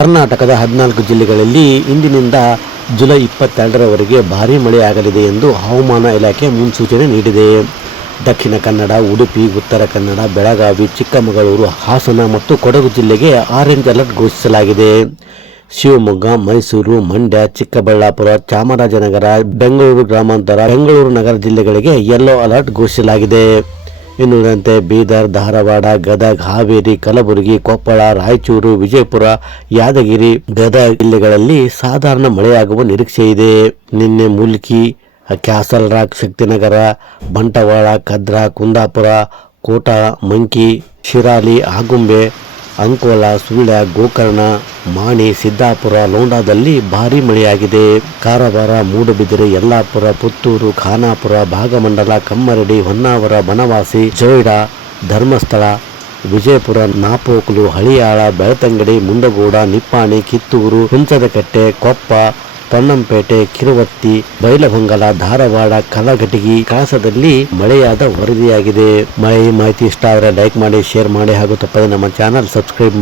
ಕರ್ನಾಟಕದ 14 ಜಿಲ್ಲೆಗಳಲ್ಲಿ ಇಂದಿನಿಂದ ಜುಲೈ 22ರವರೆಗೆ ಭಾರೀ ಮಳೆಯಾಗಲಿದೆ ಎಂದು ಹವಾಮಾನ ಇಲಾಖೆ ಮುನ್ಸೂಚನೆ ನೀಡಿದೆ. ದಕ್ಷಿಣ ಕನ್ನಡ, ಉಡುಪಿ, ಉತ್ತರ ಕನ್ನಡ, ಬೆಳಗಾವಿ, ಚಿಕ್ಕಮಗಳೂರು, ಹಾಸನ ಮತ್ತು ಕೊಡಗು ಜಿಲ್ಲೆಗೆ ಆರೆಂಜ್ ಅಲರ್ಟ್ ಘೋಷಿಸಲಾಗಿದೆ. ಶಿವಮೊಗ್ಗ, ಮೈಸೂರು, ಮಂಡ್ಯ, ಚಿಕ್ಕಬಳ್ಳಾಪುರ, ಚಾಮರಾಜನಗರ, ಬೆಂಗಳೂರು ಗ್ರಾಮಾಂತರ, ಬೆಂಗಳೂರು ನಗರ ಜಿಲ್ಲೆಗಳಿಗೆ ಯೆಲ್ಲೋ ಅಲರ್ಟ್ ಘೋಷಿಸಲಾಗಿದೆ. ಇನ್ನುಳಿದಂತೆ ಬೀದರ್, ಧಾರವಾಡ, ಗದಗ, ಹಾವೇರಿ, ಕಲಬುರಗಿ, ಕೊಪ್ಪಳ, ರಾಯಚೂರು, ವಿಜಯಪುರ, ಯಾದಗಿರಿ, ಗದಗ ಜಿಲ್ಲೆಗಳಲ್ಲಿ ಸಾಧಾರಣ ಮಳೆಯಾಗುವ ನಿರೀಕ್ಷೆ ಇದೆ. ನಿನ್ನೆ ಮುಲ್ಕಿ, ಕ್ಯಾಸಲ್ ರಾಕ್, ಶಕ್ತಿನಗರ, ಬಂಟವಾಳ, ಕದ್ರಾ, ಕುಂದಾಪುರ, ಕೋಟಾ, ಮಂಕಿ, ಶಿರಾಲಿ, ಆಗುಂಬೆ, ಅಂಕೋಲಾ, ಸುಳ್ಯ, ಗೋಕರ್ಣ, ಮಾಣಿ, ಸಿದ್ದಾಪುರ, ಲೋಂಡಾದಲ್ಲಿ ಭಾರೀ ಮಳೆಯಾಗಿದೆ. ಕಾರವಾರ, ಮೂಡಬಿದಿರೆ, ಯಲ್ಲಾಪುರ, ಪುತ್ತೂರು, ಖಾನಾಪುರ, ಭಾಗಮಂಡಲ, ಕಮ್ಮರಡಿ, ಹೊನ್ನಾವರ, ಬನವಾಸಿ, ಜೊಯ್ಡಾ, ಧರ್ಮಸ್ಥಳ, ವಿಜಯಪುರ, ನಾಪೋಕ್ಲು, ಹಳಿಯಾಳ, ಬೆಳ್ತಂಗಡಿ, ಮುಂಡಗೋಡ, ನಿಪ್ಪಾಣಿ, ಕಿತ್ತೂರು, ಹುಂಚದಕಟ್ಟೆ, ಕೊಪ್ಪ, ಪೊನ್ನಂಪೇಟೆ, ಕಿರುವತ್ತಿ, ಬೈಲಹೊಂಗಲ, ಧಾರವಾಡ, ಕಲಘಟಗಿ, ಕಳಸದಲ್ಲಿ ಮಳೆಯಾದ ವರದಿಯಾಗಿದೆ. ಮಳೆ ಮಾಹಿತಿ ಇಷ್ಟ ಆದರೆ ಲೈಕ್ ಮಾಡಿ, ಶೇರ್ ಮಾಡಿ ಹಾಗೂ ತಪ್ಪದೆ ನಮ್ಮ ಚಾನಲ್ ಸಬ್ಸ್ಕ್ರೈಬ್